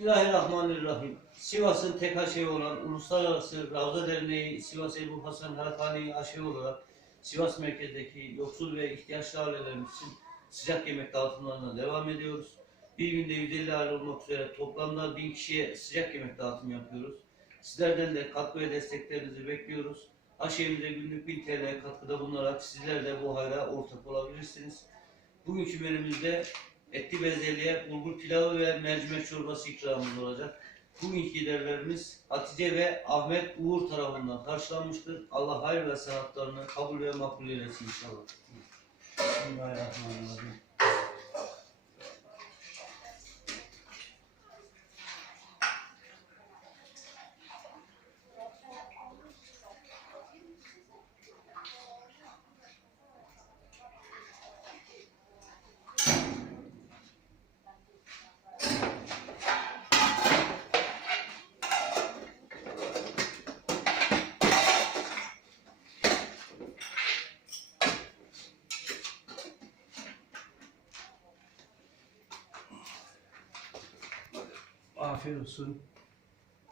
Bismillahirrahmanirrahim. Sivas'ın tek aşevi olan Uluslararası Ravza Derneği Sivas Ebu Hasan Harakani aşevi olarak Sivas merkezdeki yoksul ve ihtiyaçlı ailelerimiz için sıcak yemek dağıtımlarına devam ediyoruz. Bir günde 150 aile olmak üzere toplamda 1000 kişiye sıcak yemek dağıtımı yapıyoruz. Sizlerden de katkı ve desteklerinizi bekliyoruz. Aşevimize günlük 1000 TL katkıda bulunarak sizler de bu hayra ortak olabilirsiniz. Bugünkü menümüzde etli bezelye, bulgur pilavı ve mercimek çorbası ikramımız olacak. Bugünkü giderlerimiz Hatice ve Ahmet Uğur tarafından karşılanmıştır. Allah hayır ve sanatlarını kabul ve makbul eylesin inşallah. Bismillahirrahmanirrahim. Afiyet olsun.